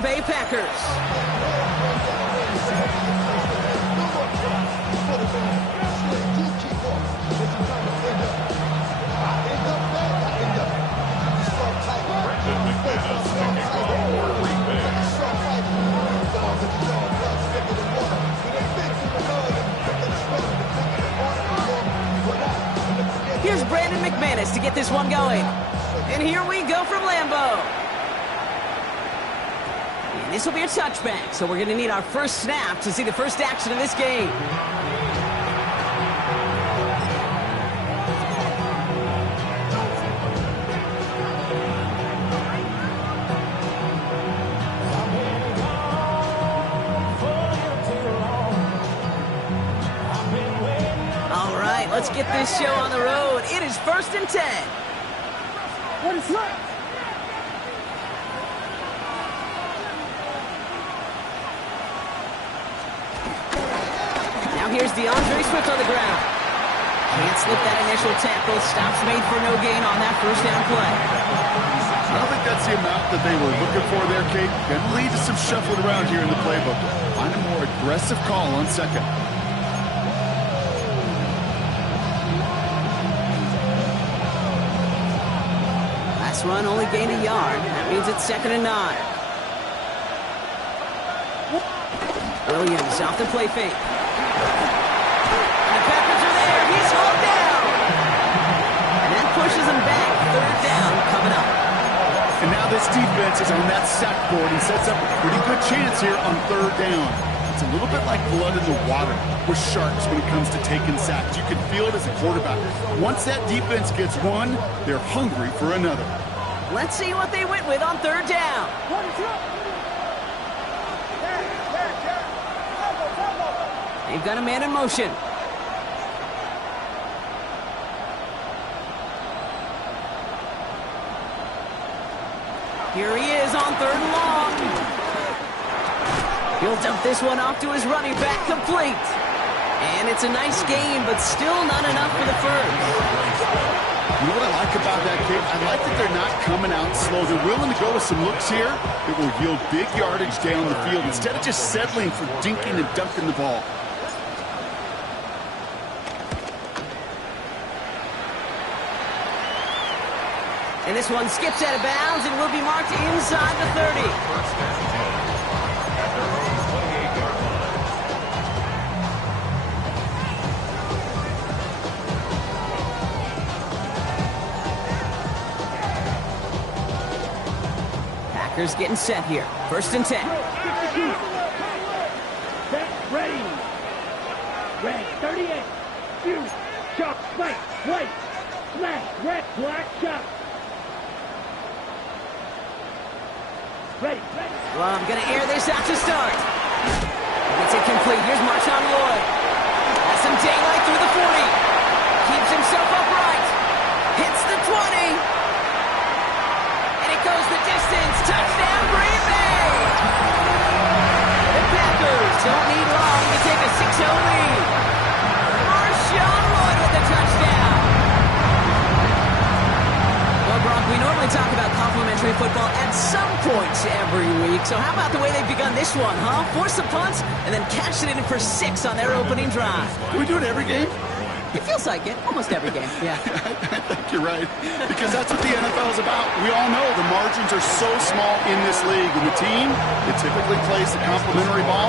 Green Bay Packers. Here's Brandon McManus to get this one going. And here we go from Lambeau. And this will be a touchback, so we're going to need our first snap to see the first action of this game. All right, let's get this show on the road. It is 1st and 10. What is left? Now here's DeAndre Swift on the ground. Can't slip that initial tackle. Stops made for no gain on that first down play. I don't think that's the amount that they were looking for there, Kate. Gonna lead to some shuffling around here in the playbook. Find a more aggressive call on second. Last run only gained a yard. That means it's 2nd and 9. Williams off the play fake. And the Packers are there. He's hauled down. And that pushes him back. 3rd down coming up. And now this defense is on that sack board and sets up a pretty good chance here on 3rd down. It's a little bit like blood in the water with sharks when it comes to taking sacks. You can feel it as a quarterback. Once that defense gets one, they're hungry for another. Let's see what they went with on 3rd down. They've got a man in motion. Here he is on 3rd and long. He'll dump this one off to his running back, complete. And it's a nice game, but still not enough for the first. You know what I like about that, Kate? I like that they're not coming out slow. They're willing to go with some looks here that will yield big yardage down the field instead of just settling for dinking and dunking the ball. And this one skips out of bounds and will be marked inside the 30. Packers getting set here. 1st and 10. Ready. Red 38. Shoot. Chop. Fight. White. Flash. Red. Black. Chop. Ready. Well, I'm going to air this out to start. It's incomplete. Here's Marshawn Lloyd. Has some daylight through the 40. Keeps himself upright. Hits the 20. And it goes the distance. Touchdown, Green Bay. The Packers don't need long to take a 6-0 lead. Marshawn Lloyd with the touchdown. Well, Brock, we normally talk about complimentary football at some points every week. So how about the way they've begun this one, huh? Force a punt and then catch it in for 6 on their opening drive. Do we do it every game? It feels like it. Almost every game, yeah. I think you're right. Because that's what the NFL is about. We all know the margins are so small in this league. And the team that typically plays the complimentary ball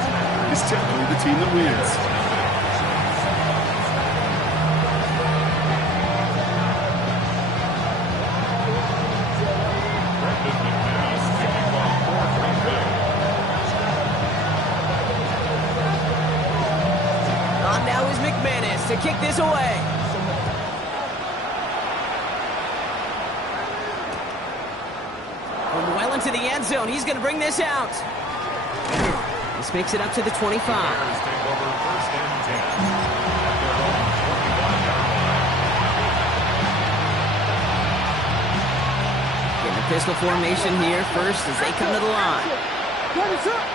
is typically the team that wins. Now is McManus to kick this away. From well into the end zone, he's going to bring this out. This makes it up to the 25. Getting a pistol formation here first as they come to the line. What is up?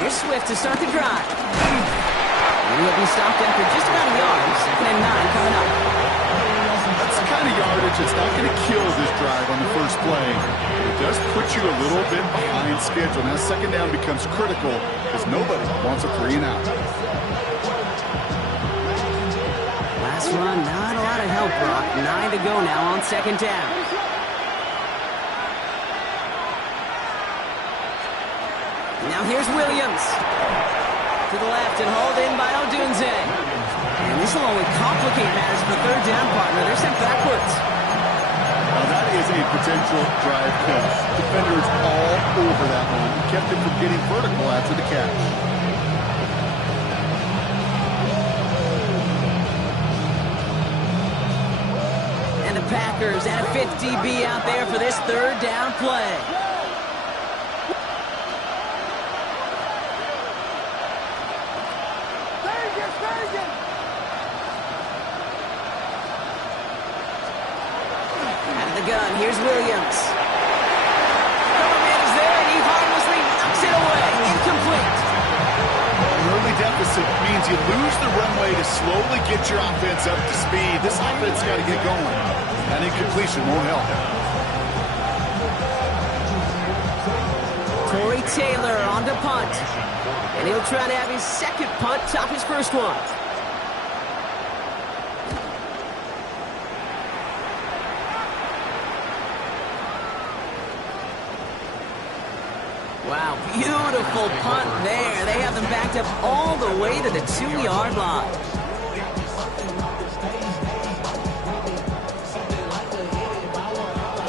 Here's Swift to start the drive. And he'll be stopped after just about a yard. 2nd and 9 coming play. It does put you a little bit behind schedule. Now second down becomes critical because nobody wants a 3 and out. Last run, not a lot of help, Brock. 9 to go now on second down. Now here's Williams. To the left and hauled in by Odunze. And this will only complicate matters for third down, partner. They're sent backwards. Now that is a potential drive kill. Defenders all over that one. Kept him from getting vertical after the catch. And the Packers at a 50-B out there for this third down play. Gun. Here's Williams. Cover man is there, and he harmlessly knocks it away. Incomplete. An early deficit means you lose the runway to slowly get your offense up to speed. This offense got to get going. That incompletion won't help. Corey Taylor on to punt. And he'll try to have his second punt top his first one. Wow, beautiful punt there. They have them backed up all the way to the 2-yard line.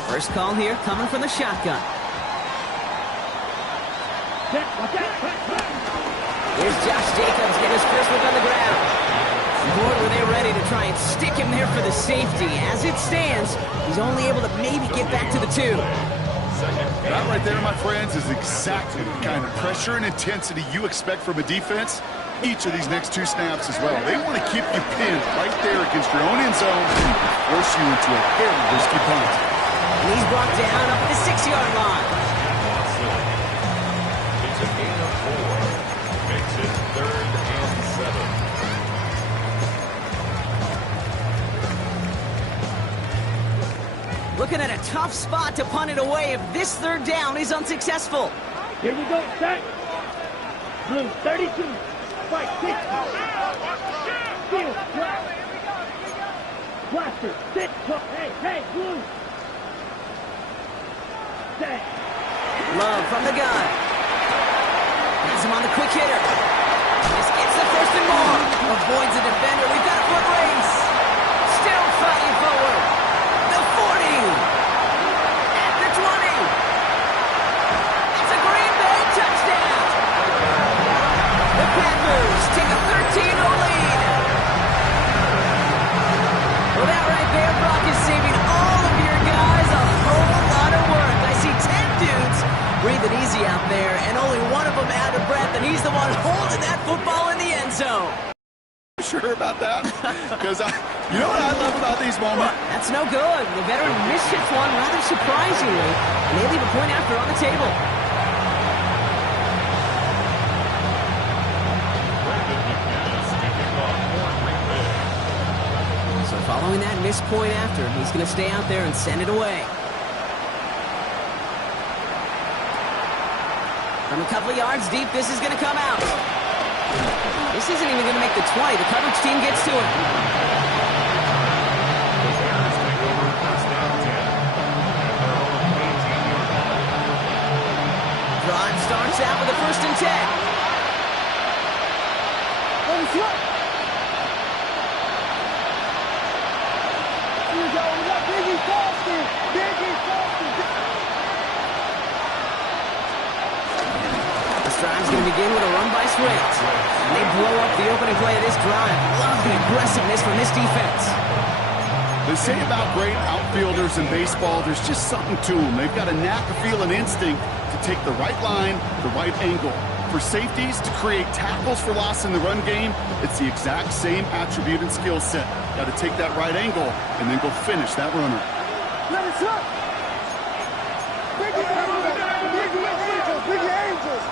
First call here coming from the shotgun. Here's Josh Jacobs get his first look on the ground. Boy, were they ready to try and stick him there for the safety. As it stands, he's only able to maybe get back to the 2. That right there, my friends, is exactly the kind of pressure and intensity you expect from a defense each of these next 2 snaps as well. They want to keep you pinned right there against your own end zone and force you into a very risky punt. And he's brought down up at the 6-yard line. It's a gain of 4. Makes it 3rd and 7. Looking at a tough spot to punt it away if this third down is unsuccessful. Here we go, set. Blue, 32. Fight, 60. Field, drop. Blaster, sit. Hey, blue. Set. Love from the gun. Has him on the quick hitter. This gets the first and more. Avoids the defender. We've got a foot race. Still fighting forward. The 40. At the 20. It's a Green Bay touchdown. The Packers take a 13-0 lead. Well, that right there, Brock, is saving all of your guys a whole lot of work. I see 10 dudes breathing easy out there, and only one of them out of breath, and he's the one holding that football in the end zone. Sure about that? Because you know what I love about these moments? That's no good. The veteran misshits one rather surprisingly, and they leave a point after on the table. So following that missed point after, he's going to stay out there and send it away. From a couple of yards deep, this is going to come out. This isn't even going to make the 20. The coverage team gets to it. Drive starts out with a 1st and 10. Here we go. We got Biggie Foster. Biggie Foster. This drive's going to begin with a run by Swift. And they blow up the opening play of this drive. Love the aggressiveness from this defense. They say about great outfielders in baseball, there's just something to them. They've got a knack, a feel, an instinct to take the right line, the right angle. For safeties to create tackles for loss in the run game, it's the exact same attribute and skill set. Got to take that right angle and then go finish that runner. Let us up. Biggie Angels. Biggie Angels.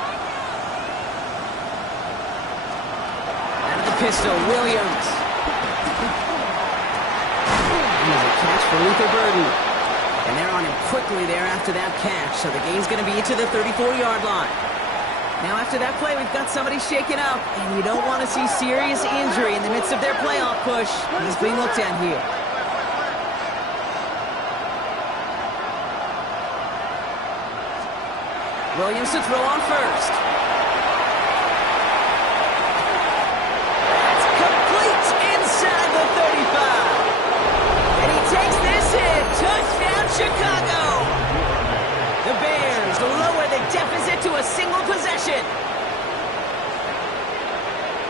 Out of the pistol, Williams. Here's a catch for Luther Burden. And they're on him quickly there after that catch, so the game's going to be to the 34-yard line. Now after that play, we've got somebody shaken up, and you don't want to see serious injury in the midst of their playoff push. He's being looked at here. Williams to throw on first. That's complete inside the 35. And he takes this hit. Touchdown, Chicago. The Bears lower the deficit to a single possession.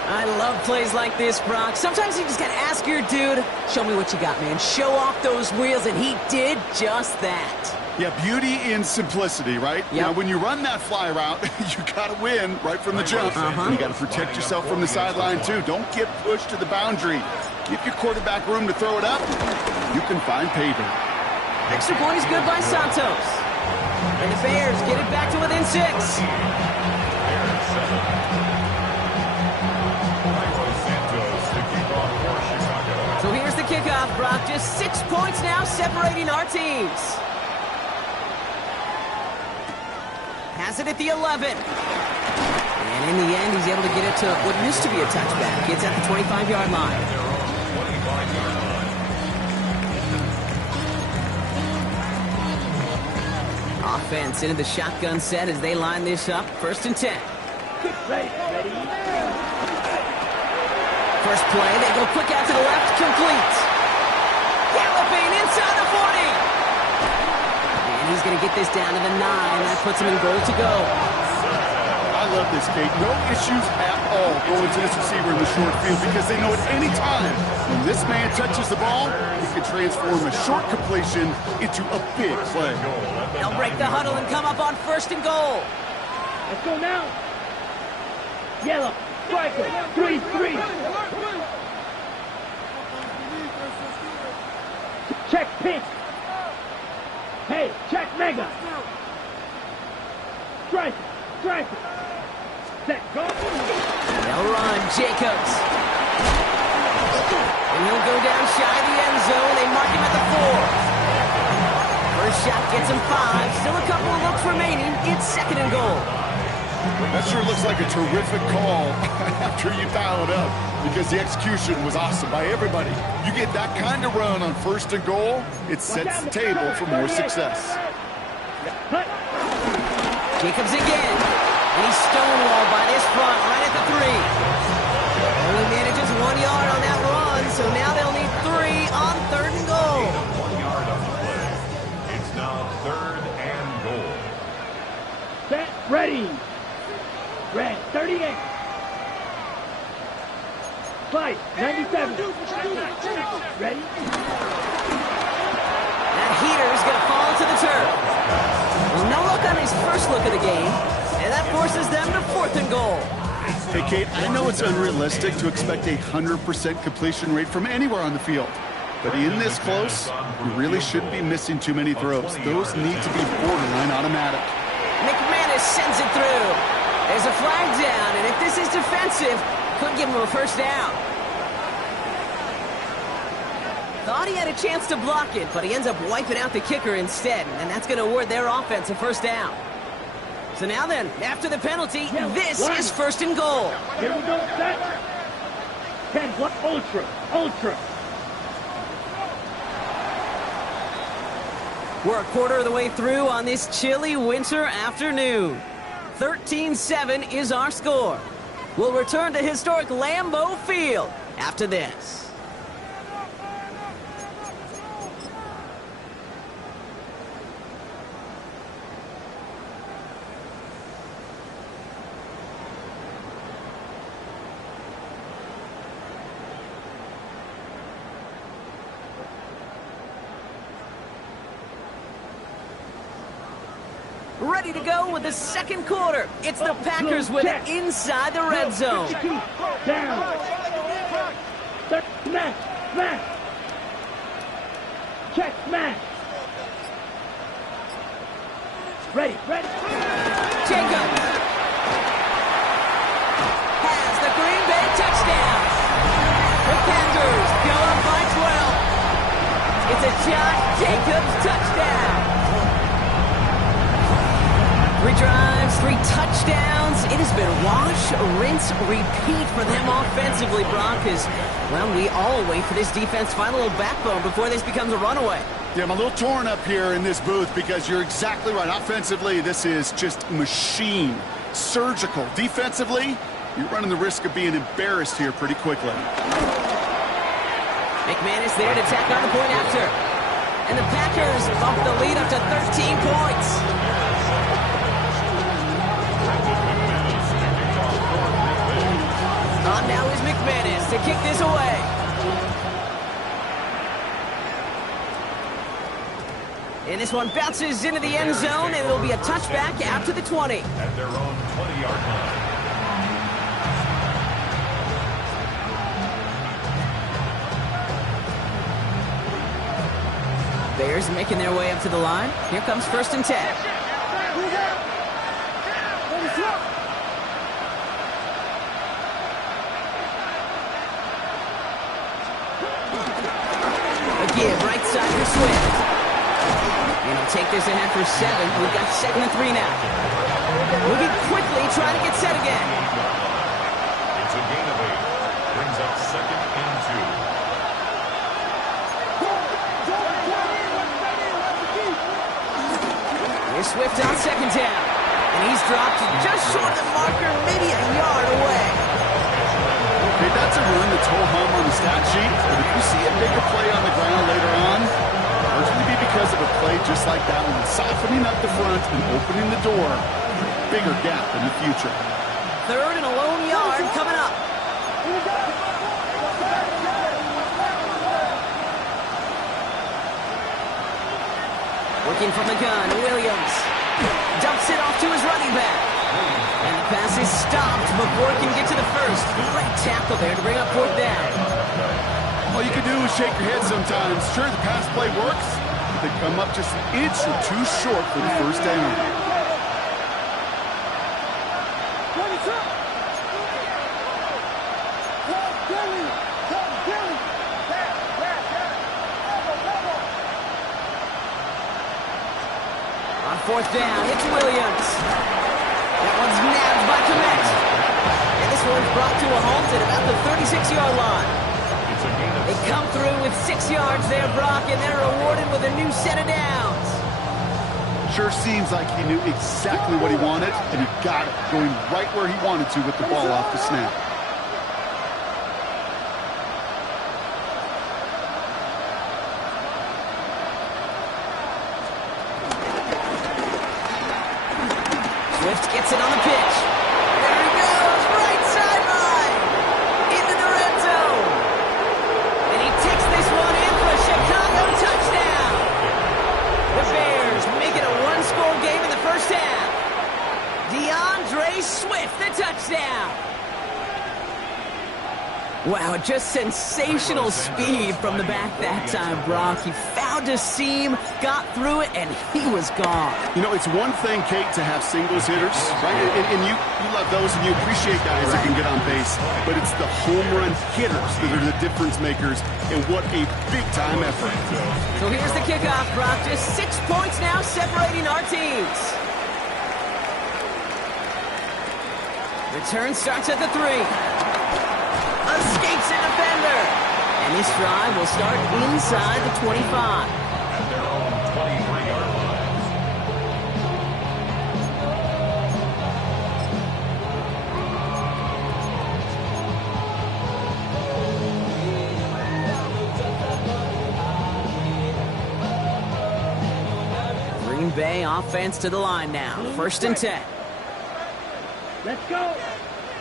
I love plays like this, Brock. Sometimes you just got to ask your dude, show me what you got, man. Show off those wheels, and he did just that. Yeah, beauty in simplicity, right? Yep. Now, when you run that fly route, you got to win right from the jump. And you got to protect yourself from the sideline, too. Don't get pushed to the boundary. Give your quarterback room to throw it up. You can find payback. Extra point is good by Santos. And the Bears get it back to within 6. So here's the kickoff, Brock. Just 6 points now separating our teams. Has it at the 11. And in the end, he's able to get it to what used to be a touchback. It's at the 25-yard line. Offense into the shotgun set as they line this up. 1st and 10. First play, they go quick out to the left, complete. Galloping inside the 40. And he's going to get this down to the 9. That puts him in goal to go. I love this, Kate. No issues at all going to this receiver in the short field because they know at any time when this man touches the ball, he can transform a short completion into a big play. They'll break the huddle and come up on 1st and goal. Let's go now. Yellow. Striker. 3-3. Check pitch. Hey, check mega. Striker. Striker. Set. Go. They'll run. Jacobs. And he'll go down shy of the end zone. They mark him at the 4. First shot gets him 5. Still a couple of looks remaining. It's 2nd and goal. That sure looks like a terrific call after you dial it up because the execution was awesome by everybody. You get that kind of run on 1st and goal, it sets the table for more success. Jacobs again. And he's stonewalled by this front right at the 3. Only manages 1 yard on that run, so now they'll need 3 on 3rd and goal. 1 yard on the play. It's now 3rd and goal. Set. Ready. Red. 38. Fight. 97. Ready. That heater is going to fall to the turf. Well, no look on his first look of the game, and that forces them to 4th and goal. Hey, Kate, I know it's unrealistic to expect a 100% completion rate from anywhere on the field. But in this close, you really shouldn't be missing too many throws. Those need to be borderline automatic. McManus sends it through. There's a flag down, and if this is defensive, could give him a 1st down. Thought he had a chance to block it, but he ends up wiping out the kicker instead, and that's going to award their offense a 1st down. So now then, after the penalty, this is 1st and goal. Here we go. Set. 10. Ultra. Ultra. We're a quarter of the way through on this chilly winter afternoon. 13-7 is our score. We'll return to historic Lambeau Field after this. Ready to go with the 2nd quarter. It's the Packers with it inside the red zone. Down. Smash. Smash. Check. Smash. Ready. Ready. Jacob has the Green Bay touchdown. The Packers go up by 12. It's a Josh Jacobs touchdown. 3 drives, 3 touchdowns. It has been wash, rinse, repeat for them offensively, Brock, because, well, we all wait for this defense to find a little backbone before this becomes a runaway. Yeah, I'm a little torn up here in this booth because you're exactly right. Offensively, this is just machine. Surgical. Defensively, you're running the risk of being embarrassed here pretty quickly. McManus there to tack on the point after. And the Packers bump the lead up to 13 points. On now is McManus to kick this away. And this one bounces into the end zone, and it'll be a touchback out to the 20. At their own 20-yard line. Bears making their way up to the line. Here comes 1st and 10. Again, right side for Swift. And he'll take this in after 7. We've got 2nd and 3 now. Moving quickly, trying to get set again. It's a gain of 8. Brings up 2nd and 2. Here's Swift on 2nd down. And he's dropped just short of the marker, maybe a yard away. Okay, that's a run that's ho-hum on the stat sheet, but if you see a bigger play on the ground later on, largely be because of a play just like that one, softening up the front and opening the door, bigger gap in the future. 3rd and a lone yard coming up. Working from the gun, Williams dumps it off to his running back. And the pass is stopped before it can get to the 1st. Great tackle there to bring up 4th down. All you can do is shake your head sometimes. Sure, the pass play works, but they come up just an inch or 2 short for the 1st down. On 4th down, it's Williams. That one's nabbed by Kmet. And this one's brought to a halt at about the 36-yard line. It's a gain of They come through with 6 yards there, Brock, and they're rewarded with a new set of downs. Sure seems like he knew exactly what he wanted, and he got it, going right where he wanted to with the ball off the snap. Swift gets it on the pitch. There he goes, right sideline, into the red zone. And he takes this one in for a Chicago touchdown. The Bears make it a 1-score game in the 1st half. DeAndre Swift, the touchdown. Wow, just sensational speed from the back that time, Brock. He found a seam, got through it, and he was gone. You know, it's one thing, Kate, to have singles hitters, right? And you love those and you appreciate guys that can get on base. But it's the home run hitters that are the difference makers, and what a big-time effort. So here's the kickoff, Brock. Just 6 points now separating our teams. Return starts at the 3. Escapes a defender. And this drive will start inside the 25. at their own 23-yard line. Green Bay offense to the line now. 1st and 10. Let's go.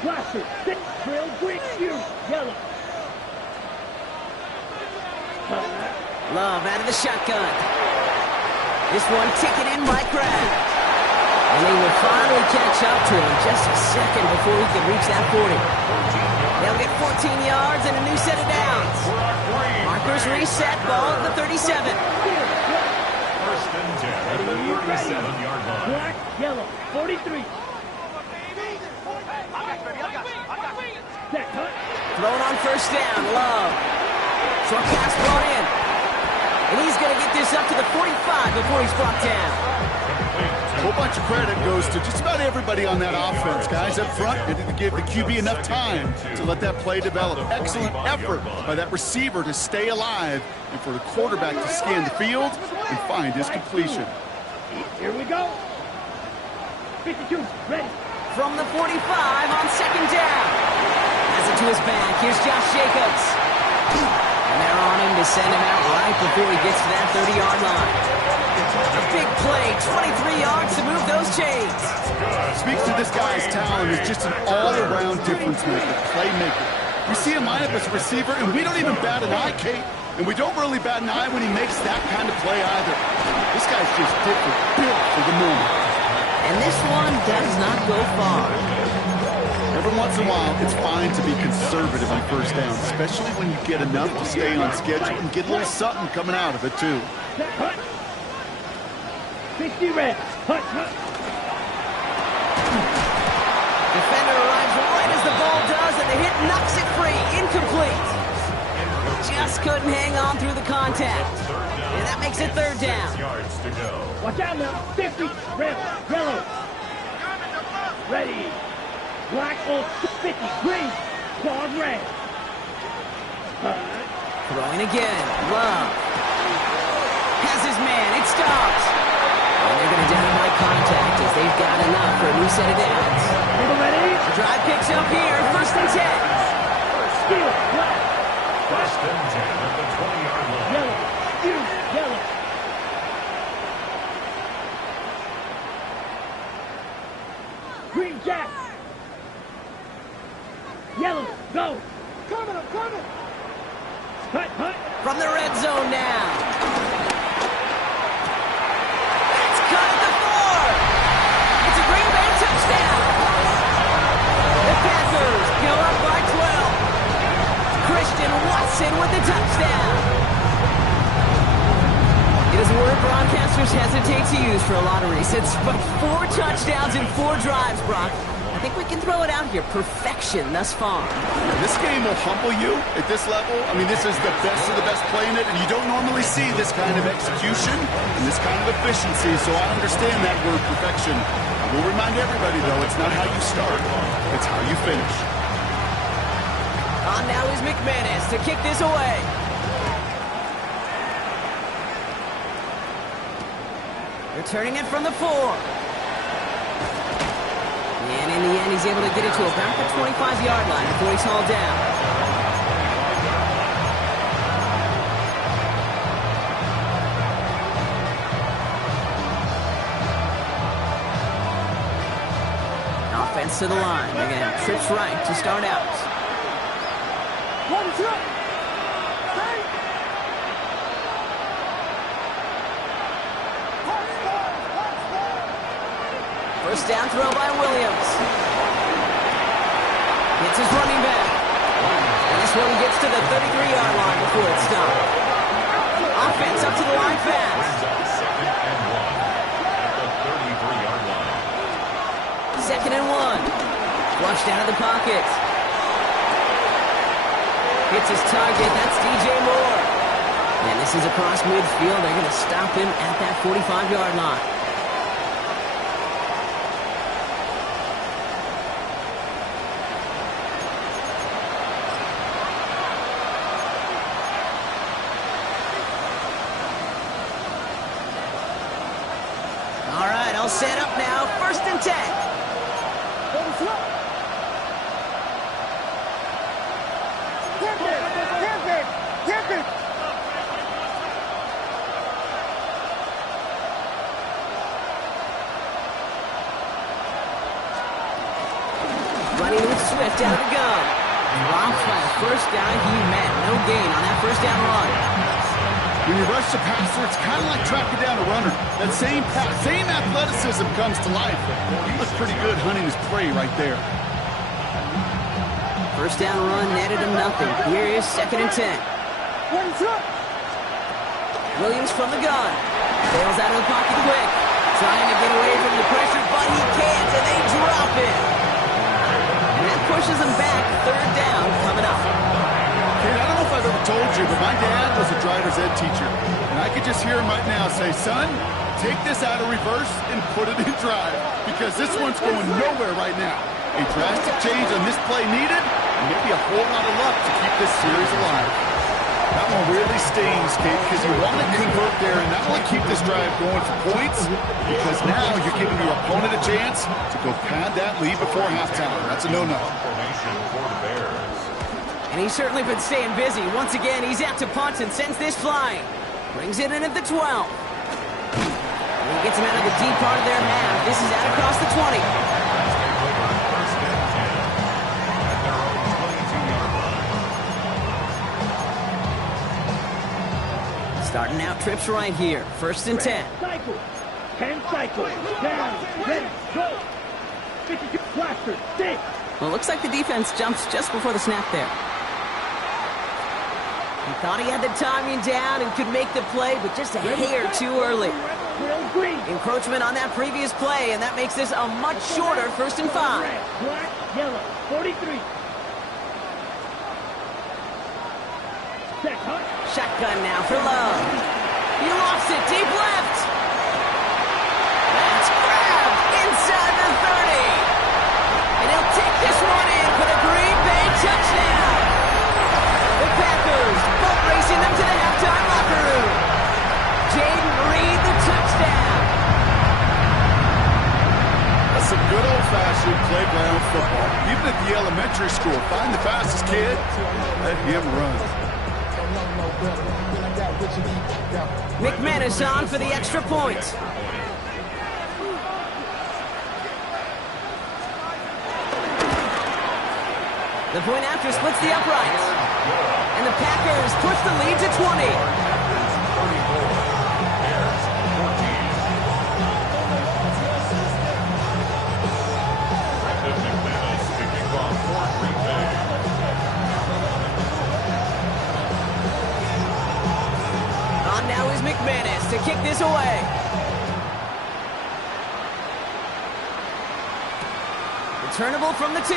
Blaster, 6, drill, green, you, yellow. Love out of the shotgun. This one taken in by Kraft. And they will finally catch up to him just a second before he can reach that 40. They'll get 14 yards and a new set of downs. Markers reset, ball at the 37. 1st and 10 at the 37-yard line. Black, yellow, 43. Set, cut. Thrown on 1st down, Love. Short pass brought in. And he's going to get this up to the 45 before he's brought down. Complete to A whole bunch of credit goes to just about everybody on that offense. Guys up front, they didn't give the QB enough time to let that play develop. Excellent effort by that receiver to stay alive and for the quarterback to scan the field and find his completion. Here we go. 52, ready. From the 45 on second down. Has it to his back. Here's Josh Jacobs. And they're on him to send him out right before he gets to that 30-yard line. A big play, 23 yards to move those chains. Speaks to this guy's talent. He's just an all-around difference maker, playmaker. We see him line up as a receiver, and we don't even bat an eye, Kate. And we don't really bat an eye when he makes that kind of play either. This guy's just different, built for the moment. And this one does not go far. Every once in a while, it's fine to be conservative on first down, especially when you get enough to stay on schedule and get a little something coming out of it, too. Hut. 60 red. Hut, hut. Defender arrives right as the ball does, and the hit knocks it free. Incomplete. Just couldn't hang on through the contact. And that makes it third down. Watch out now. 50, red, yellow. Ready. Black on 50, green, ball red. Throwing again. Love. Has his man. It stops. And they're going to down by contact as they've got enough for a new set of downs. People ready? The drive picks up here. First and 10. Steal, black. First and 10 at the 20-yard line. Yellow, you, yellow. Green jack. Yellow, go. Coming, I'm coming. Hut, hut. From the red zone now. That's cut at the 4. It's a Green Bay touchdown. The Panthers go up by 12. Christian Watson with the touchdown. It is a word broadcasters hesitate to use for a lot of reasons, but 4 touchdowns in 4 drives, Brock. I think we can throw it out here. Perfection thus far. This game will humble you at this level. I mean, this is the best of the best playing it, and you don't normally see this kind of execution and this kind of efficiency, so I understand that word perfection. I will remind everybody, though, it's not how you start, it's how you finish. On now is McManus to kick this away. Returning it from the 4. And in the end, he's able to get it to about the 25-yard line before he's hauled down. Offense to the line. They're going to have trips right to start out. One trip. First down throw by Williams. It's his running back. And this one gets to the 33-yard line before it's stopped. Offense up to the line fast. Second and 1 at the 33-yard line. Second and 1. Flushed out of the pocket. Hits his target. That's DJ Moore. And this is across midfield. They're going to stop him at that 45-yard line. All right, all set up now. First and 10. Running with Swift out of the gun. Dropped by the first guy he met. No gain on that first down run. When you rush the passer, it's kind of like tracking down a runner. That same pass, same athleticism comes to life. He was pretty good hunting his prey right there. First down run netted him nothing. Here is second and 10. Williams from the gun. Bails out of the pocket quick. Trying to get away from the pressure, but he can't, and they drop it. And that pushes him back. Third down coming up. Kate, I don't know if I've ever told you, but my dad was a driver's ed teacher. And I I could just hear him right now say, son, take this out of reverse and put it in drive, because this one's going nowhere right now. A drastic change on this play needed, and maybe a whole lot of luck to keep this series alive. That one really stings, Kate, because you want to convert there and not only keep this drive going for points, because now you're giving your opponent a chance to go pad that lead before halftime. That's a no-no. And he's certainly been staying busy. Once again, he's out to punt and sends this flying. Brings it in at the 12. And he gets him out of the deep part of their half. This is out across the 20. Starting out trips right here. 1st and 10. Cycle. 10 cycles. Down. Ready. Go. 52 blaster. 6. Well, it looks like the defense jumps just before the snap there. He thought he had the timing down and could make the play, but just a hair too early. Encroachment on that previous play, and that makes this a much shorter 1st and 5. Black, yellow. 43. Set, huh? Shotgun now for Love. He lost it deep left. That's grabbed inside the 30. And he'll take this one in for the Green Bay touchdown. The Packers boat racing them to the halftime locker room. Jaden Reed the touchdown. That's some good old-fashioned playground football. Even at the elementary school, find the fastest kid, let him run. McManus on for the extra point. The point after splits the uprights. And the Packers push the lead to 20. Now is McManus to kick this away. Returnable from the 2.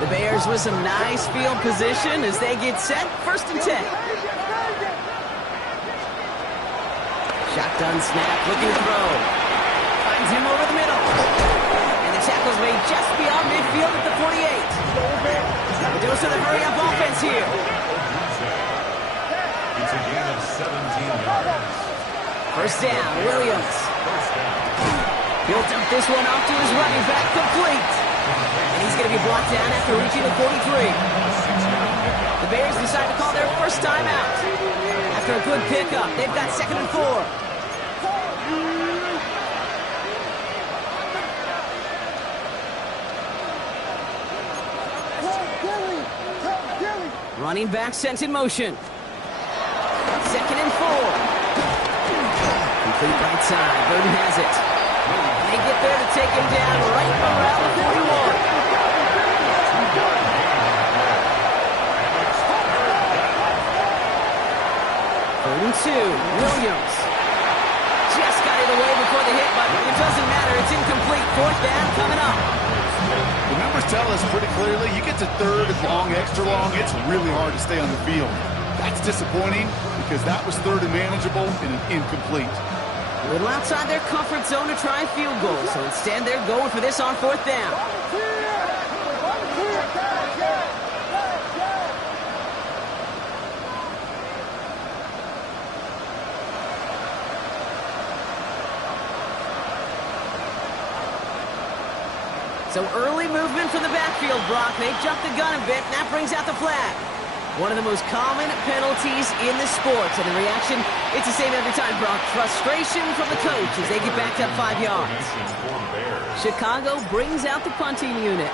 The Bears with some nice field position as they get set. 1st and 10. Shotgun snap, looking to throw. Finds him over the middle. And the tackle's made just beyond midfield at the 48. A dose of the hurry-up offense here. It's a gain of 17 yards. 1st down, Williams. He'll dump this one off to his running back, complete. And he's going to be blocked down after reaching the 43. The Bears decide to call their first timeout. After a good pickup, they've got 2nd and 4. Running back sent in motion. 2nd and 4. Complete right side. Burden has it. And they get there to take him down right around the 41. 3rd and 2. Williams. Just got it away before the hit, but it doesn't matter. It's incomplete. 4th down coming up. The numbers tell us pretty clearly, you get to 3rd and long, extra long, it's really hard to stay on the field. That's disappointing because that was 3rd and manageable and an incomplete. A little outside their comfort zone to try a field goal, so instead they're going for this on 4th down. So early movement from the backfield, Brock. They jumped the gun a bit, and that brings out the flag. One of the most common penalties in the sport. And the reaction, it's the same every time, Brock. Frustration from the coach as they get backed up 5 yards. Chicago brings out the punting unit.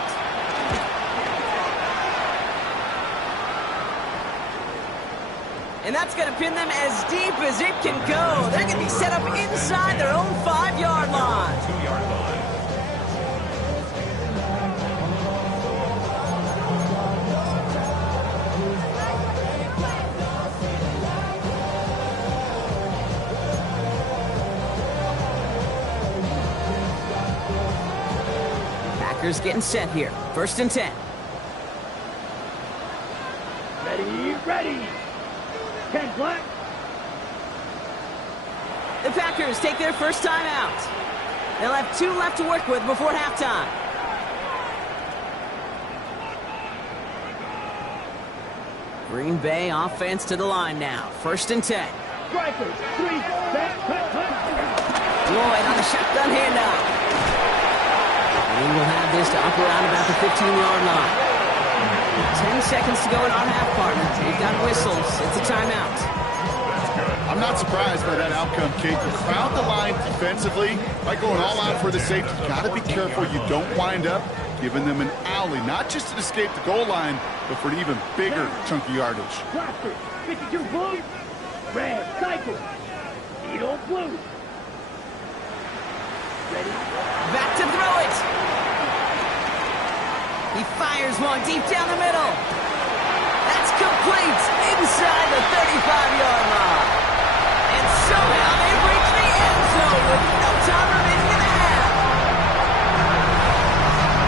And that's going to pin them as deep as it can go. They're going to be set up inside their own 5-yard line. 2-yard line. Packers getting set here. 1st and 10. Ready, ready. 10 black. The Packers take their first time out. They'll have 2 left to work with before halftime. Green Bay offense to the line now. 1st and 10. Strikers, 3, set, cut. Lloyd on the shotgun handoff. And we'll have this to up around about the 15-yard line. 10 seconds to go in our half, partner. We've got whistles. It's a timeout. I'm not surprised by that outcome, Kate. You crowd the line defensively by going all out for the safety. You got to be careful you don't wind up giving them an alley, not just to escape the goal line, but for an even bigger chunk of yardage. Blaster, 52 blue. Red, cycle. Needle blue. Ready? Back to throw it. He fires one deep down the middle. That's complete inside the 35-yard line. And somehow they reach the end zone with no time remaining in the half.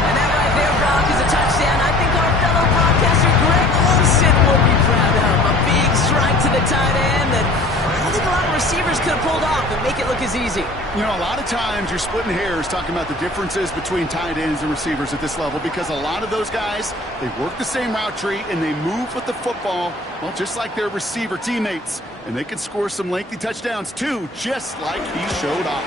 And that right there, Brock, is a touchdown I think our fellow broadcaster Greg Olsen will be proud of. A big strike to the tight end that I don't think a lot of receivers could have pulled off and make it look as easy. You know, a lot of times you're splitting hairs talking about the differences between tight ends and receivers at this level because a lot of those guys, they work the same route tree and they move with the football, well, just like their receiver teammates. And they can score some lengthy touchdowns too, just like he showed off.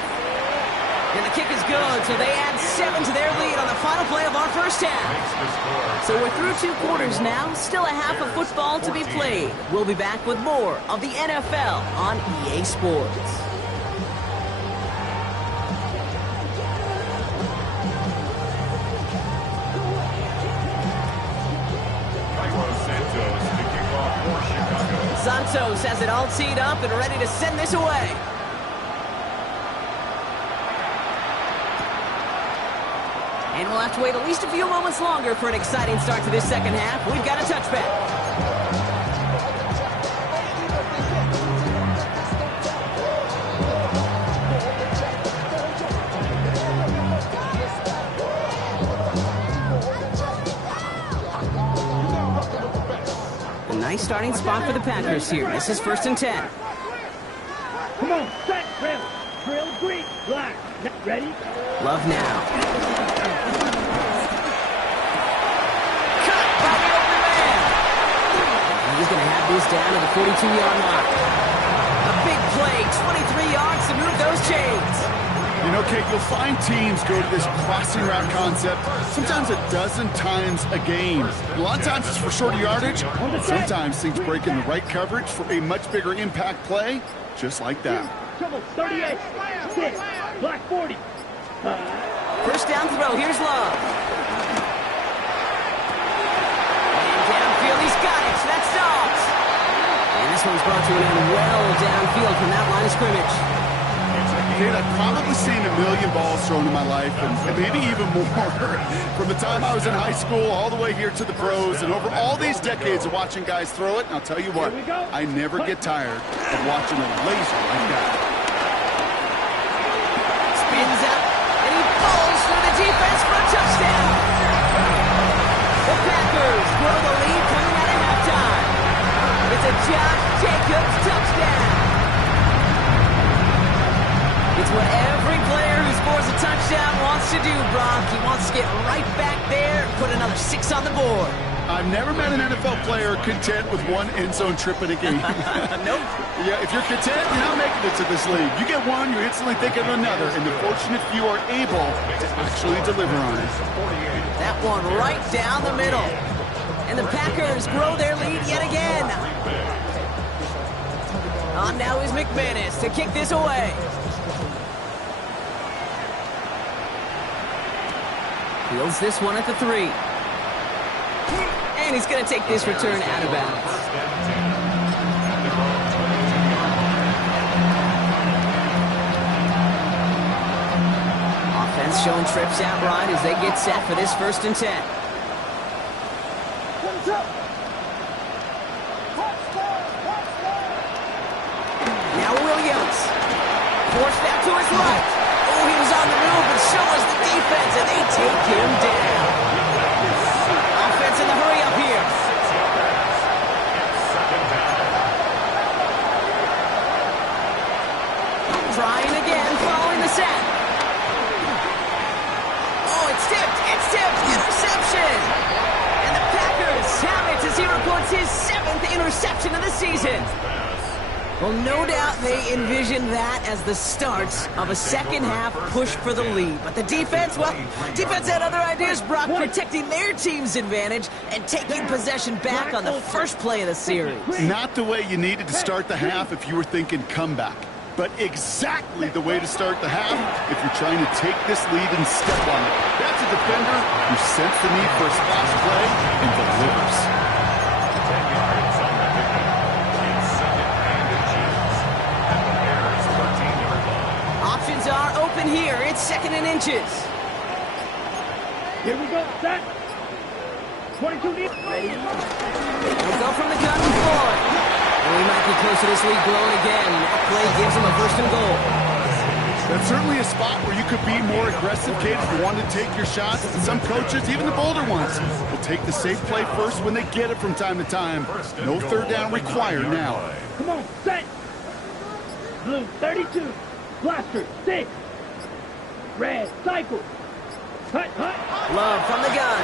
And the kick is good, so they add 7 to their lead on the final play of our first half. So we're through 2 quarters now, still a half of football to be played. We'll be back with more of the NFL on EA Sports. Santos has it all teed up and ready to send this away. And we'll have to wait at least a few moments longer for an exciting start to this second half. We've got a touchback. A nice starting spot for the Packers here. This is 1st and 10. Come on, set, drill, green, black. Ready? Love now. Cut by the open man. He's going to have this down to the 42-yard line. A big play, 23 yards to move those chains. You know, Kate, you'll find teams go to this crossing route concept sometimes a dozen times a game. A lot of times it's for shorter yardage. Sometimes things break in the right coverage for a much bigger impact play, just like that. Trouble, 38, 6, black 40. First down throw, here's Love. And downfield, he's got it, so that's Dobbs. And this one's brought to an end well downfield from that line of scrimmage. Kate, I've probably seen a million balls thrown in my life, and maybe even more. From the time I was in high school all the way here to the pros, and over all these decades of watching guys throw it, and I'll tell you what, I never get tired of watching a laser like that. Spins out, and he falls through the defense for a touchdown. The Packers grow the lead coming out of halftime. It's a Josh Jacobs touchdown. It's what every player who scores a touchdown wants to do, Brock. He wants to get right back there and put another 6 on the board. I've never met an NFL player content with one end zone trip in a game. Nope. Yeah, if you're content, you're not making it to this league. You get one, you're instantly thinking of another, and the fortunate few are able to actually deliver on it. That one right down the middle. And the Packers grow their lead yet again. On now is McManus to kick this away. Fields this one at the 3. And he's going to take this return out of bounds. Offense showing trips out right as they get set for this 1st and 10. Now Williams. Forced out to his right. Oh, he was was on the move, but so was the defense, and they take him down. Offense in the hurry up here. Trying again, following the sack. Oh, it's tipped. It's tipped. Interception. And the Packers have it as he reports his 7th interception of the season. Well, no doubt they envisioned that as the start of a second-half push for the lead. But the defense, well, defense had other ideas, Brock, protecting their team's advantage and taking possession back on the first play of the series. Not the way you needed to start the half if you were thinking comeback, but exactly the way to start the half if you're trying to take this lead and step on it. That's a defender who sensed the need for a splash play and delivers. 10 yards on the pickup. It's second and inches at the Bears' 13-yard line. Options are open here. It's 2nd and inches. Here we go, set. 22 deep. Ready? They'll go from the gun with Floyd. Well, he might be close to this lead blowing again. That play gives him a 1st and goal. That's certainly a spot where you could be more aggressive, kid, if you want to take your shots. And some coaches, even the bolder ones, will take the safe play first when they get it from time to time. No 3rd down required now. Come on, set. Blue, 32. Blaster, 6. Red, cycle. Hut, hut. Love from the gun.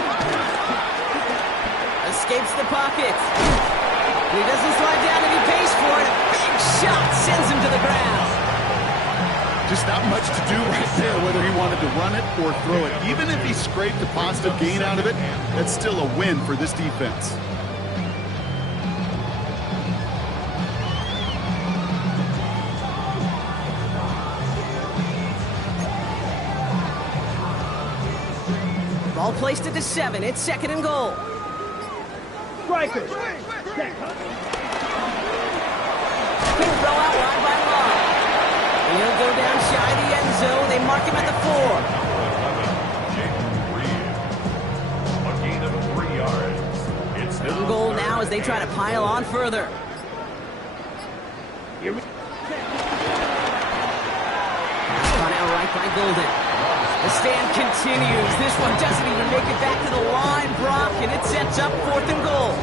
Escapes the pocket. He doesn't slide down and he pays for it. A big shot sends him to the ground. Just not much to do right there, whether he wanted to run it or throw it. Even if he scraped a positive gain out of it, that's still a win for this defense. Ball placed at the 7. It's 2nd and goal. Striker. Quick throw out wide by Love. And he'll go down shy of the end zone. They mark him at the 4. A gain of 3 yards. It's 3rd and goal now as they try to pile on further. Here we Spun out right by Golden. The stand continues. This one doesn't even make it back to the line, Brock, and it sets up 4th and goal.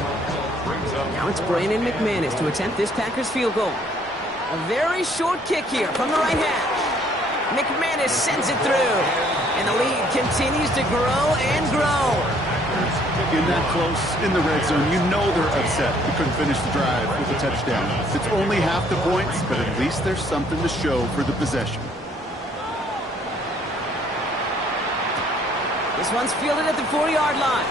Now it's Brandon McManus to attempt this Packers field goal. A very short kick here from the right hash. McManus sends it through, and the lead continues to grow and grow. In that close, in the red zone, you know they're upset. You couldn't finish the drive with a touchdown. It's only half the points, but at least there's something to show for the possession. This one's fielded at the 40-yard line.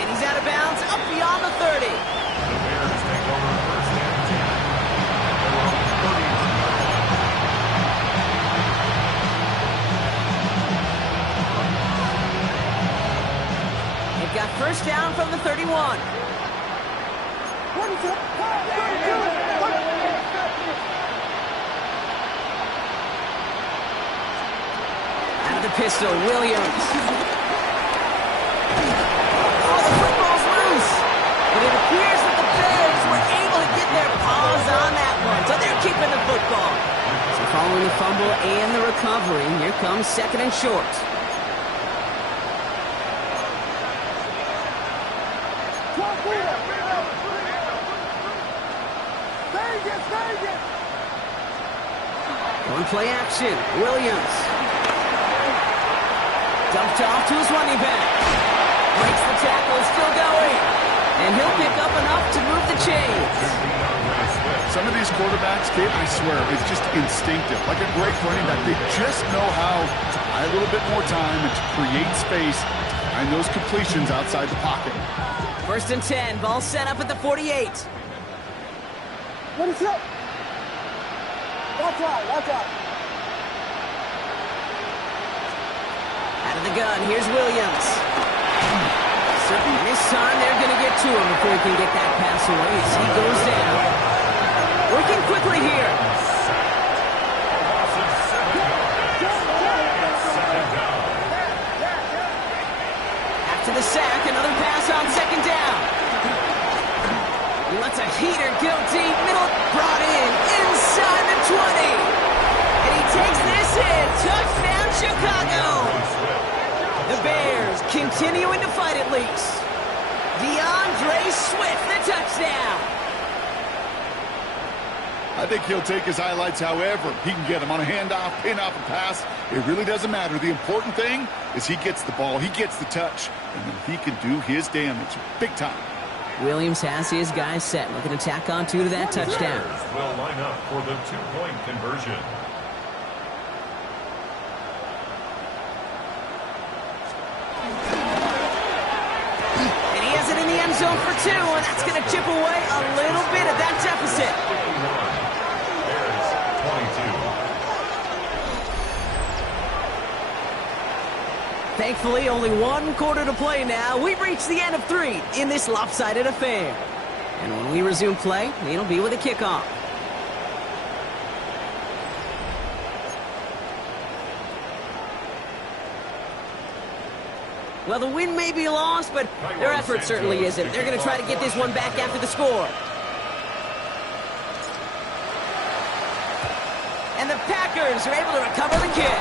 And he's out of bounds up beyond the 30. The Bears take over 1st and 10. Their own 30-yard line. They've got 1st down from the 31. Out of the pistol, Williams. Oh, the football's loose. But it appears that the Bears were able to get their paws on that one, so they're keeping the football. So following the fumble and the recovery, here comes 2nd and short. On play action, Williams. Dumped off to his running back. Breaks the tackle, still going. And he'll pick up enough to move the chains. Some of these quarterbacks, Kate, I swear, it's just instinctive. Like a great running back, they just know how to buy a little bit more time and to create space and those completions outside the pocket. 1st and 10, ball set up at the 48. What is up? Watch out, watch out. Out of the gun, here's Williams. Certainly this time they're going to get to him before he can get that pass away as he goes down. Working quickly here. After the sack, another pass on 2nd down. He lets a heater go deep, middle brought in, inside the 20. And he takes this in. highlight at least. DeAndre Swift, the touchdown. I think he'll take his highlights however he can get them on a handoff, pin off, a pass. It really doesn't matter. The important thing is he gets the ball, he gets the touch, and then he can do his damage big time. Williams has his guys set, looking to tack on two to that touchdown. Will line up for the two-point conversion. And he has it in the end zone for two, and that's going to chip away a little bit of that deficit. Thankfully, only one quarter to play now. We've reached the end of 3 in this lopsided affair. And when we resume play, it'll be with a kickoff. Well, the win may be lost, but their effort certainly isn't. They're going to try to get this one back after the score. And the Packers are able to recover the kick.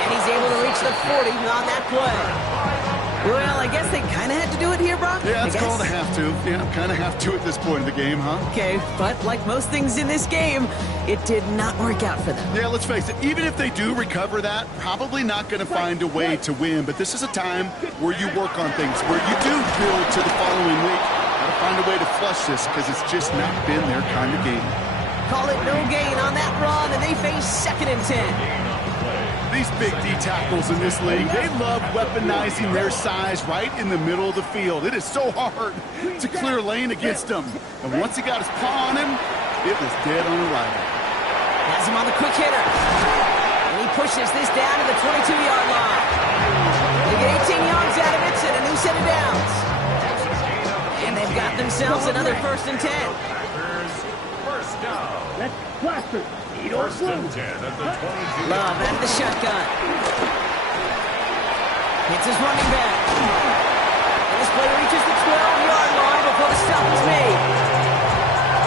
And he's able to reach the 40 on that play. Well, I guess they kind of had to do it here, Brock? Yeah, it's called a have to. Yeah, kind of have to at this point of the game, huh? Okay, but like most things in this game, it did not work out for them. Yeah, let's face it, even if they do recover that, probably not going to find a way to win. But this is a time where you work on things, where you do build to the following week. Got to find a way to flush this because it's just not been their kind of game. Call it no gain on that run, and they face 2nd and 10. These big D tackles in this league, they love weaponizing their size right in the middle of the field. It is so hard to clear lane against them. And once he got his paw on him, it was dead on arrival. Has him on the quick hitter. And he pushes this down to the 22-yard line. They get 18 yards out of it and a new set of downs. And they've got themselves another 1st and 10. First down. Let's cluster. First and 10 at the 22. Love out of the shotgun. Hits his running back. And this play reaches the 12-yard line before the stop is made.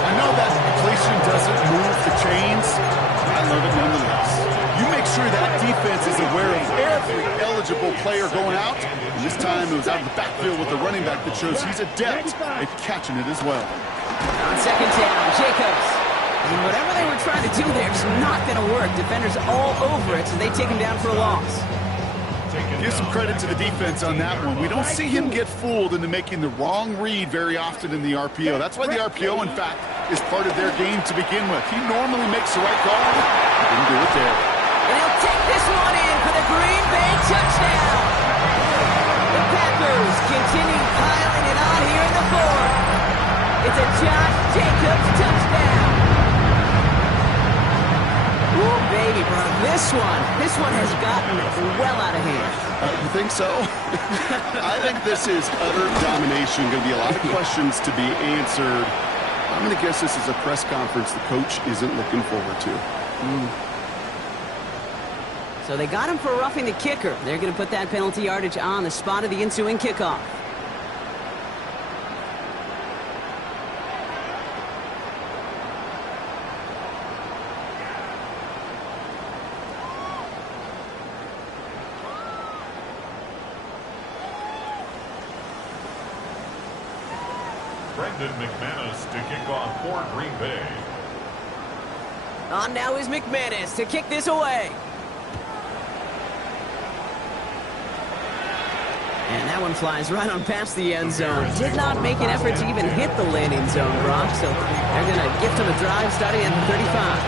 I know that completion doesn't move the chains, but I love it nonetheless. You make sure that defense is aware of every eligible player going out. And this time it was out of the backfield with the running back that shows he's adept at catching it as well. On 2nd down, Jacobs. And whatever they were trying to do there is not going to work. Defenders all over it, so they take him down for a loss. Give some credit to the defense on that one. We don't see him get fooled into making the wrong read very often in the RPO. That's why the RPO, in fact, is part of their game to begin with. He normally makes the right call. He didn't do it there. And he'll take this one in for the Green Bay touchdown. The Packers continue piling it on here in the 4th. It's a Josh Jacobs touchdown. Ooh, baby, bro. This one has gotten well out of hand. You think so? I think this is utter domination. Going to be a lot of questions to be answered. I'm going to guess this is a press conference the coach isn't looking forward to. So they got him for roughing the kicker. They're going to put that penalty yardage on the spot of the ensuing kickoff. Brendan McManus to kick off for Green Bay. On now is McManus to kick this away. And that one flies right on past the end zone. Did not make an effort to even hit the landing zone, Brock. So they're going to gift him a drive starting at the 35.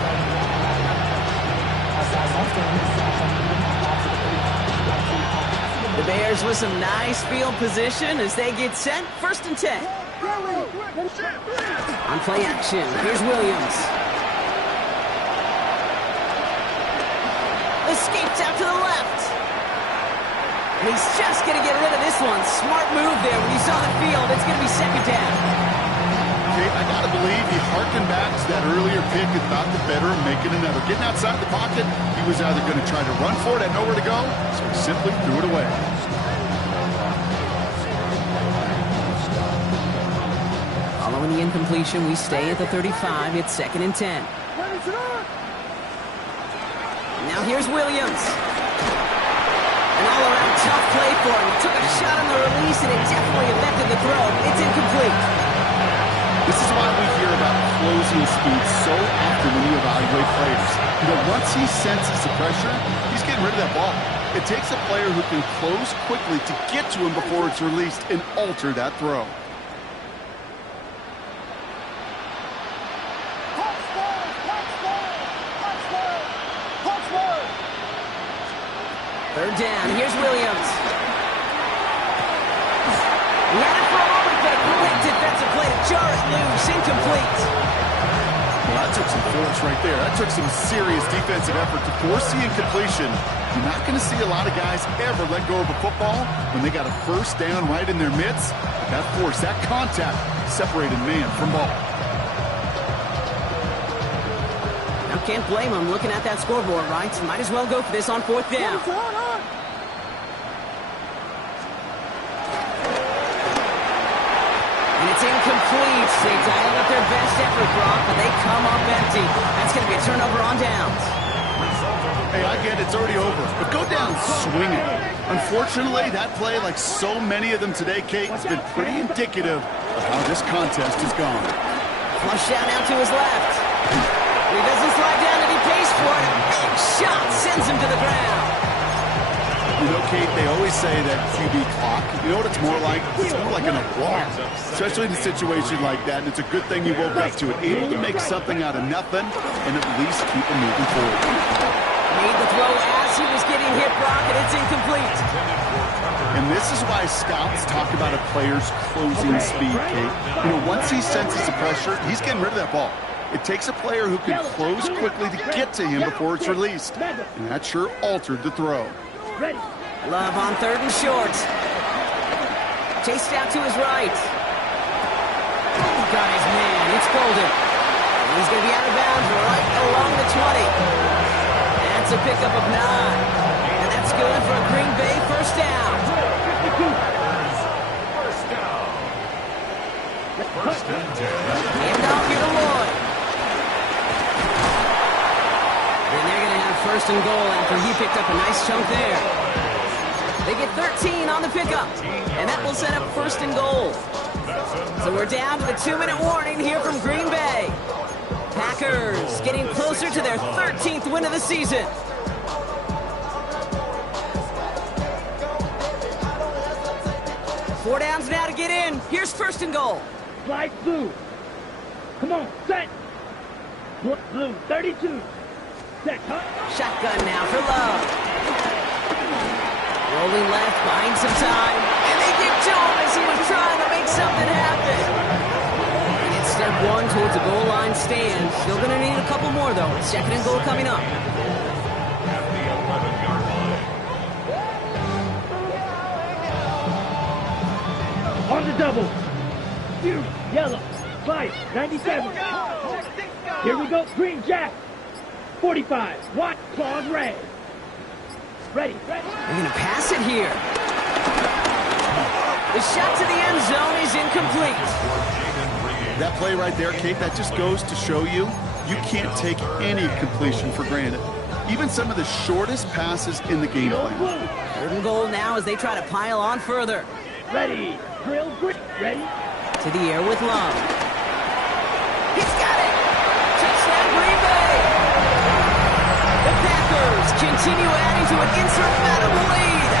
The Bears with some nice field position as they get set. 1st and 10. On play action, here's Williams. Escapes out to the left. And he's just going to get rid of this one. Smart move there when you saw the field. It's going to be 2nd down. Okay, I got to believe he harkened back to that earlier pick and thought the better of making another. Getting outside the pocket, he was either going to try to run for it, had nowhere to go, so he simply threw it away. Following the incompletion, we stay at the 35. It's 2nd and 10. Now here's Williams. An all-around tough play for him. He took a shot on the release, and it definitely affected the throw. It's incomplete. This is why we hear about closing speed so often when you evaluate players. You know, once he senses the pressure, he's getting rid of that ball. It takes a player who can close quickly to get to him before it's released and alter that throw. Third down. Here's Williams. He had it for a moment, but a quick defensive play to jar it loose. Incomplete. Well, that took some force right there. That took some serious defensive effort to force the incompletion. You're not going to see a lot of guys ever let go of a football when they got a first down right in their midst. That force, that contact, separated man from ball. Now, can't blame him looking at that scoreboard, right? Might as well go for this on fourth down. And it's incomplete. They dialed up their best effort, Brock, but they come up empty. That's going to be a turnover on downs. Hey, I get it's already over, but go down swinging. Unfortunately, that play, like so many of them today, Kate, has been pretty indicative of how this contest has gone. Flush down now to his left. He doesn't slide down and he pays for it. A big shot sends him to the ground. You know, Kate, they always say that QB clock, you know what it's more like? It's more like an alarm, especially in a situation like that, and it's a good thing you woke up to it. Able to make something out of nothing and at least keep it moving forward. Made the throw as he was getting hit, Brock, and it's incomplete. And this is why scouts talk about a player's closing speed, Kate. You know, once he senses the pressure, he's getting rid of that ball. It takes a player who can close quickly to get to him before it's released. And that sure altered the throw. Love on third and short. Chased out to his right. Got his man. It's Golden. And he's going to be out of bounds right along the 20. That's a pickup of 9. And that's good for a Green Bay first down. First and 10. And off here to Lloyd. And they're going to have first and goal after he picked up a nice chunk there. They get 13 on the pickup, and that will set up first and goal. So we're down to the 2-minute warning here from Green Bay. Packers getting closer to their 13th win of the season. Four downs now to get in. Here's first and goal. Slide blue. Come on, set. Blue, 32. Set, huh? Shotgun now for Love. Rolling left, buying some time. And they get to him as he was trying to make something happen. And it's step one towards a goal line stand. Still going to need a couple more, though. Second and goal coming up. At the 11-yard line. On the double. Blue, yellow, slide, 97. Here we go, green jack. 45, white, claws, red. Ready. They're going to pass it here. The shot to the end zone is incomplete. That play right there, Kate, that just goes to show you, you can't take any completion for granted. Even some of the shortest passes in the game plan. Third and goal now as they try to pile on further. Ready, drill, green, ready. To the air with Love. He's got it! Touchdown Green Bay! The Packers continue adding to an insurmountable lead.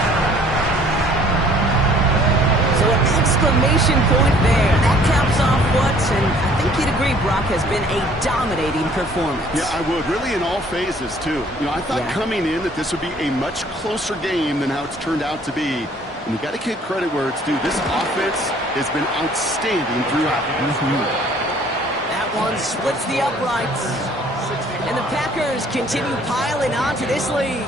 So an exclamation point there. That caps off what, and I think you'd agree, Brock, has been a dominating performance. Yeah, I would. Really in all phases, too. You know, I thought coming in that this would be a much closer game than how it's turned out to be. And you got to give credit where it's due. This offense has been outstanding throughout. That one splits the uprights. And the Packers continue piling on to this lead.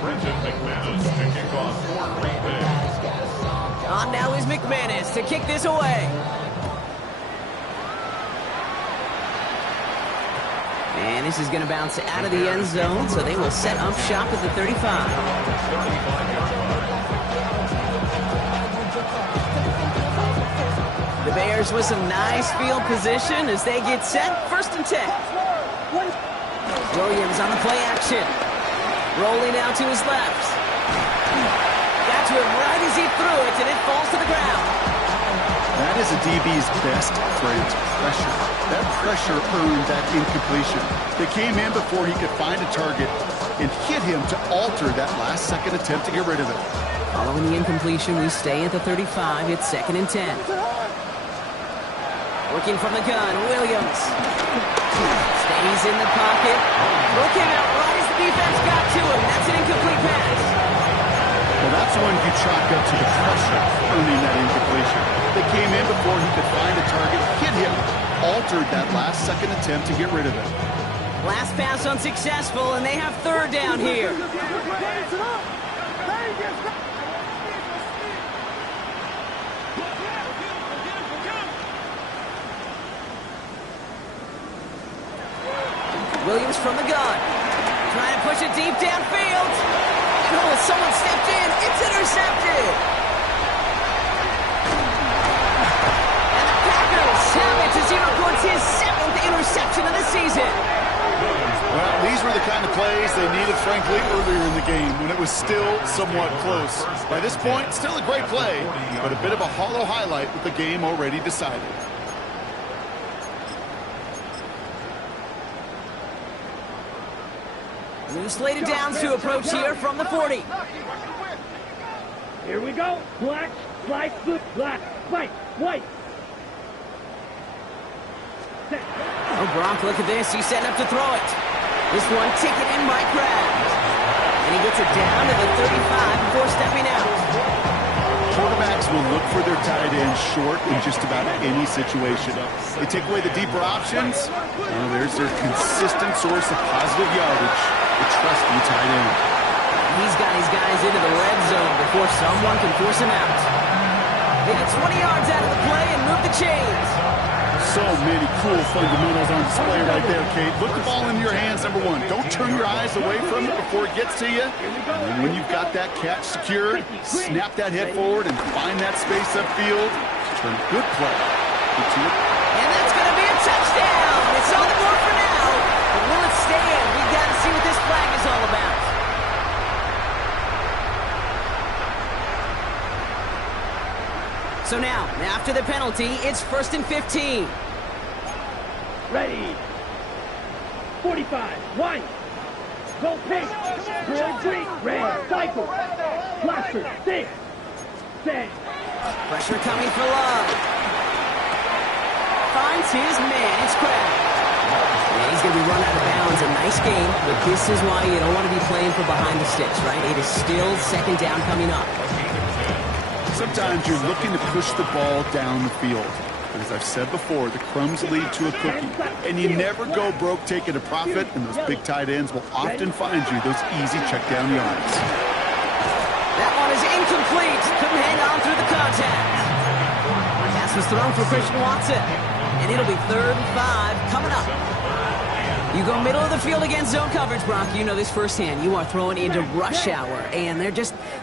Brenton McManus to kick off for Green Bay. On now is McManus to kick this away. And this is going to bounce out of the end zone, so they will set up shop at the 35. The Bears with some nice field position as they get set. 1st and 10. Williams on the play action. Rolling out to his left. Got to him right as he threw it, and it falls to the ground. That is a DB's best trait, pressure. That pressure earned that incompletion. They came in before he could find a target and hit him to alter that last-second attempt to get rid of it. Following the incompletion, we stay at the 35. It's 2nd and 10. Working from the gun, Williams. Stays in the pocket. Throw came out right as the defense got to him. That's an incomplete pass. Well, that's one you chalk up to the pressure earning that incompletion. They came in before he could find a target, hit him, altered that last-second attempt to get rid of it. Last pass unsuccessful, and they have 3rd down here. Williams from the gun. Trying to push it deep downfield. Oh, someone stepped in. It's intercepted. And the Packers have it to 0 points, his 7th interception of the season. Well, these were the kind of plays they needed, frankly, earlier in the game when it was still somewhat close. By this point, still a great play, but a bit of a hollow highlight with the game already decided. New slated downs to approach here from the 40. Here we go. Black, slice, blue, black, white, white. Set. Oh, Gronk, look at this. He's setting up to throw it. This one taken in by Crabs. And he gets it down to the 35 before stepping out. Quarterbacks will look for their tight end short in just about any situation. They take away the deeper options. Well, there's their consistent source of positive yardage. The trusty tight end. He's got his guys into the red zone before someone can force him out. They get 20 yards out of the play and move the chains. So many cool fundamentals on display right there, Kate. Put the ball in your hands, number one. Don't turn your eyes away from it before it gets to you. And when you've got that catch secured, snap that head forward and find that space upfield. Turn good play. And that's going to be a touchdown. It's on the board for now. But will it stand? We've got to see what this flag is all about. So now, after the penalty, it's 1st and 15. Ready. 45. One. Go pink. Blue, green, red. Cycle. Blaster. 6. Set. Pressure coming for Love. Finds his man. It's Crabbe. Yeah, he's going to be run out of bounds. A nice game, but this is why you don't want to be playing from behind the sticks, right? It is still 2nd down coming up. Sometimes you're looking to push the ball down the field. But as I've said before, the crumbs lead to a cookie. And you never go broke taking a profit, and those big tight ends will often find you those easy check down yards. That one is incomplete. Couldn't hang on through the contact. Pass was thrown for Christian Watson. And it'll be 3rd and 5 coming up. You go middle of the field against zone coverage, Brock. You know this firsthand. You are throwing into rush hour, and there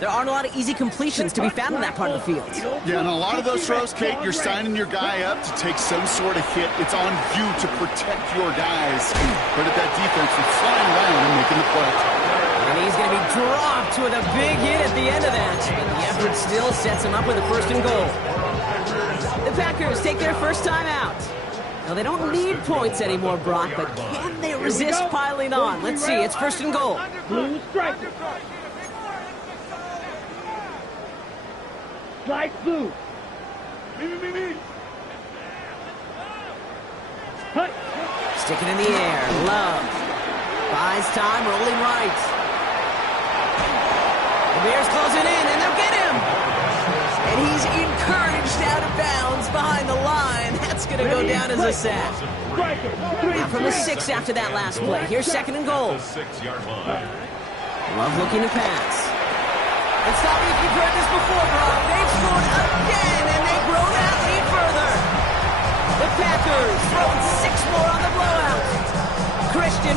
aren't a lot of easy completions to be found in that part of the field. Yeah, and a lot of those throws, Kate, you're signing your guy up to take some sort of hit. It's on you to protect your guys. Credit that defense for flying around and making the play. And he's going to be dropped with a big hit at the end of that. But the effort still sets him up with a 1st and goal. The Packers take their first time out. Now, they don't need points anymore, Brock, but can they resist piling on? Let's see. It's 1st and goal. Blue striker. Slice blue. Hut. Stick it in the air. Love. Buys time, rolling right. The Bears closing in, and they'll get him. And he's encouraged out of bounds behind the line. That's going to go down as a sack. Now from the 6 after that last play. Here's 2nd and goal. Love looking to pass. And stop me if you've heard this before, Brock. They've scored again, and they grow that lead further. The Packers throwing 6 more on the